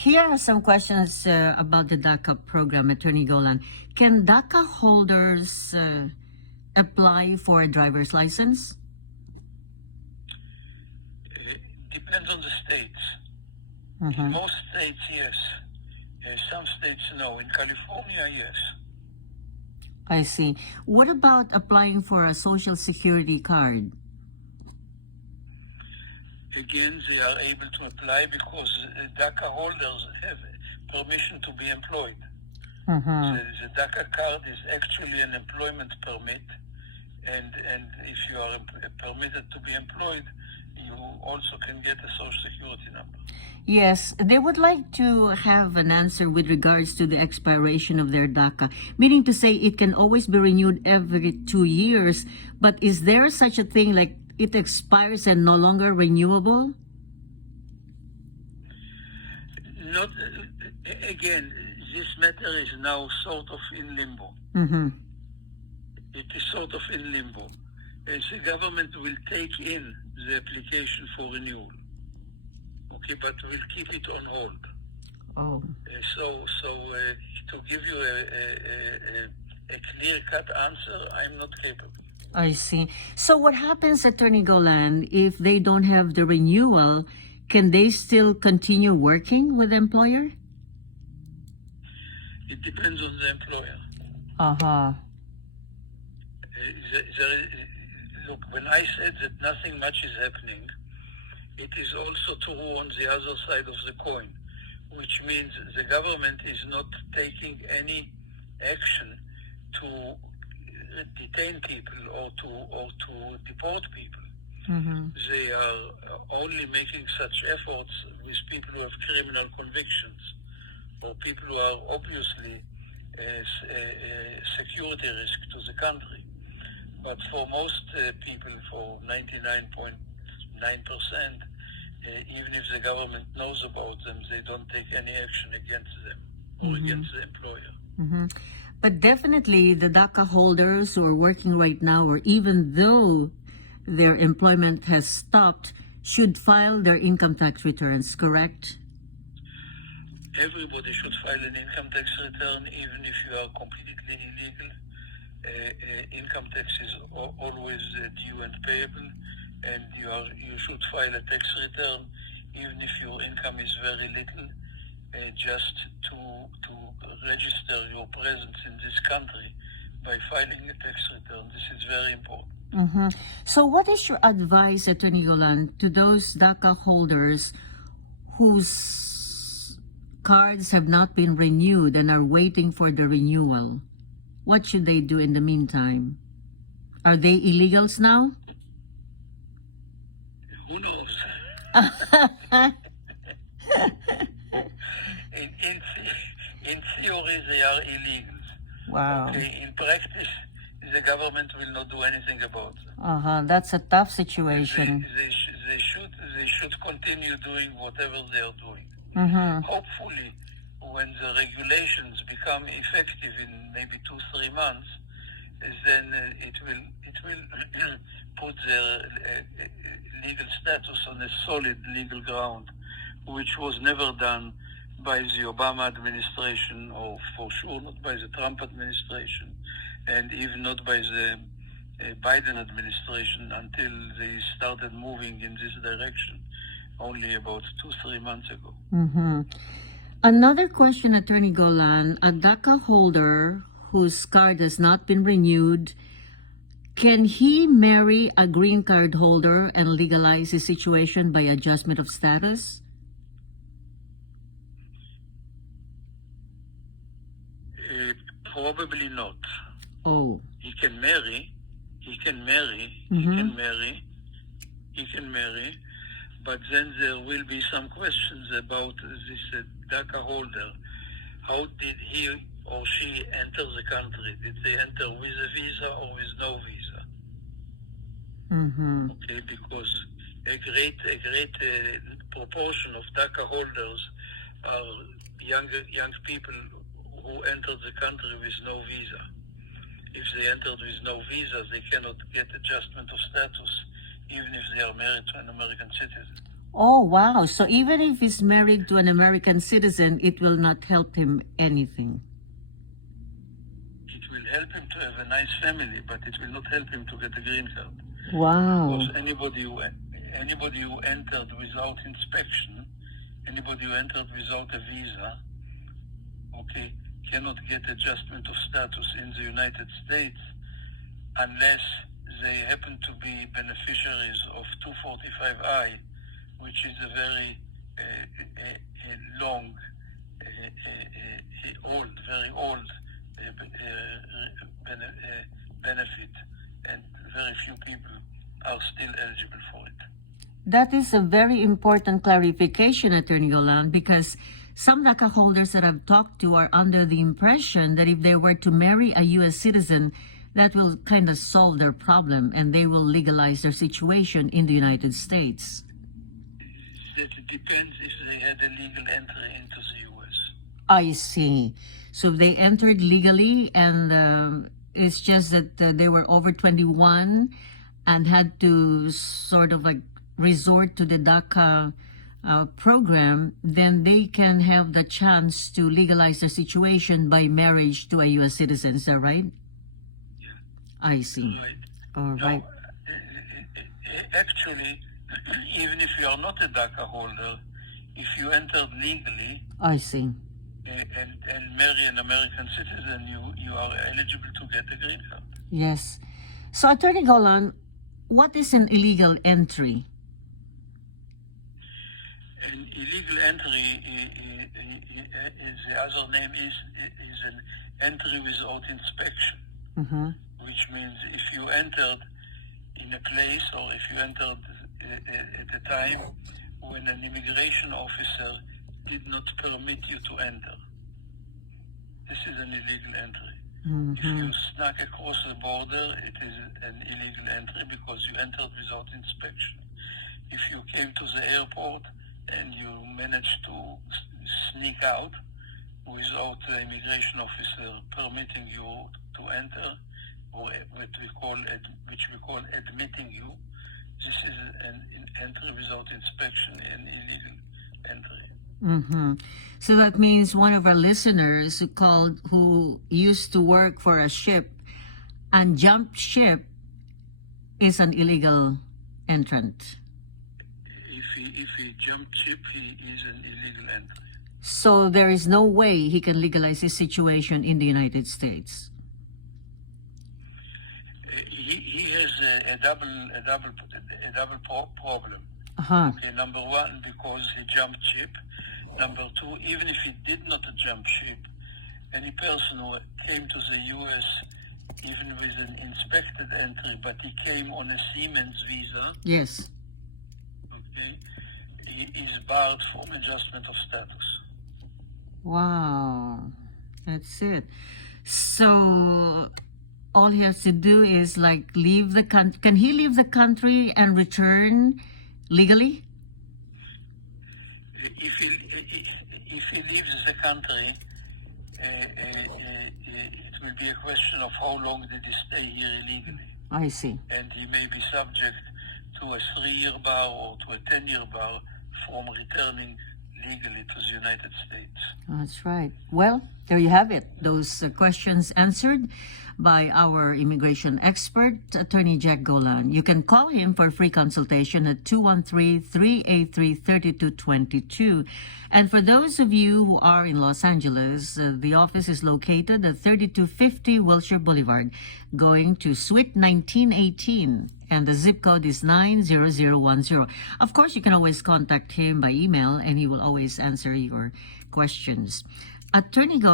Here are some questions about the DACA program, Attorney Golan. Can DACA holders apply for a driver's license? Depends on the states. Mm-hmm. In most states, yes. Some states, no. In California, yes. I see. What about applying for a social security card? Again, they are able to apply because DACA holders have permission to be employed. Mm-hmm. The DACA card is actually an employment permit, and if you are permitted to be employed, you also can get a social security number. Yes, they would like to have an answer with regards to the expiration of their DACA, meaning to say it can always be renewed every 2 years. But is there such a thing like it expires and no longer renewable? Not again. This matter is now sort of in limbo. Mm-hmm. It is sort of in limbo. The government will take in the application for renewal. Okay, but we'll keep it on hold. Oh. So to give you a clear-cut answer, I'm not capable. I see. So what happens, Attorney Golan, if they don't have the renewal? Can they still continue working with the employer? It depends on the employer. Uh-huh. Look, when I said that nothing much is happening, it is also true on the other side of the coin, which means the government is not taking any action to detain people or to deport people. Mm-hmm. They are only making such efforts with people who have criminal convictions or people who are obviously a security risk to the country. But for most people, for 99.9%, even if the government knows about them, they don't take any action against them or Mm-hmm. against the employer. Mm-hmm. But definitely the DACA holders who are working right now, or even though their employment has stopped, should file their income tax returns, correct? Everybody should file an income tax return, even if you are completely illegal. Income tax is always due and payable, and you should file a tax return, even if your income is very little, just to register your presence in this country by filing a tax return. This is very important. Mm-hmm. So what is your advice, Attorney Golan, to those DACA holders whose cards have not been renewed and are waiting for the renewal? What should they do in the meantime? Are they illegals now? Who knows? in theory, they are illegals. Wow. Okay, in practice, the government will not do anything about them. Uh-huh. That's a tough situation. They should continue doing whatever they are doing. Mm-hmm. Hopefully, when the regulations become effective in maybe 2-3 months, then it will put their legal status on a solid legal ground, which was never done by the Obama administration, or for sure not by the Trump administration, and even not by the Biden administration until they started moving in this direction only about 2-3 months ago. Mm-hmm. Another question, Attorney Golan. A DACA holder whose card has not been renewed, can he marry a green card holder and legalize his situation by adjustment of status? Probably not. Oh. He can marry, but then there will be some questions about this DACA holder. How did he or she enter the country? Did they enter with a visa or with no visa? Mm-hmm. Okay, because a great proportion of DACA holders are young people who entered the country with no visa. If they entered with no visa, they cannot get adjustment of status, even if they are married to an American citizen. Oh, wow. So even if he's married to an American citizen, it will not help him anything. It will help him to have a nice family, but it will not help him to get a green card. Wow. Because anybody who entered without inspection, anybody who entered without a visa, okay, cannot get adjustment of status in the United States unless they happen to be beneficiaries of 245I, which is a very long, very old benefit, and very few people are still eligible for it. That is a very important clarification, Attorney Golan, because some DACA holders that I've talked to are under the impression that if they were to marry a U.S. citizen, that will kind of solve their problem and they will legalize their situation in the United States. That depends if they had a legal entry into the U.S. I see. So they entered legally, and it's just that they were over 21 and had to sort of like resort to the DACA program, then they can have the chance to legalize their situation by marriage to a U.S. citizen. Is that right? Yeah. I see. Right. All right. Actually, even if you are not a DACA holder, if you entered legally I see. and marry an American citizen, you are eligible to get a green card. Yes. So, Attorney Golan, what is an illegal entry? An illegal entry, the other name is an entry without inspection, which means if you entered in a place or if you entered at a time when an immigration officer did not permit you to enter. This is an illegal entry. If you snuck across the border, it is an illegal entry because you entered without inspection. If you came to the airport and you managed to sneak out without the immigration officer permitting you to enter, or which we call admitting you, this is an entry without inspection, an illegal entry. So that means one of our listeners who used to work for a ship and jumped ship is an illegal entrant. If he jumped ship, he is an illegal entry. So there is no way he can legalize his situation in the United States. He has a double problem. Okay, number one, because he jumped ship. Number two, even if he did not jump ship, any person who came to the U.S. even with an inspected entry, but he came on a Siemens visa. Yes. Okay, he is barred from adjustment of status. Wow, that's it. So all he has to do is like leave the country. Can he leave the country and return legally? If he leaves the country, it will be a question of how long did he stay here illegally. I see. And he may be subject to a 3-year bar or to a 10-year bar from returning legally to the United States. That's right. Well, there you have it. Those questions answered by our immigration expert, Attorney Jack Golan. You can call him for a free consultation at 213-383-3222. And for those of you who are in Los Angeles, the office is located at 3250 Wilshire Boulevard, going to Suite 1918. And the zip code is 90010. Of course, you can always contact him by email, and he will always answer your questions. Attorney Golan.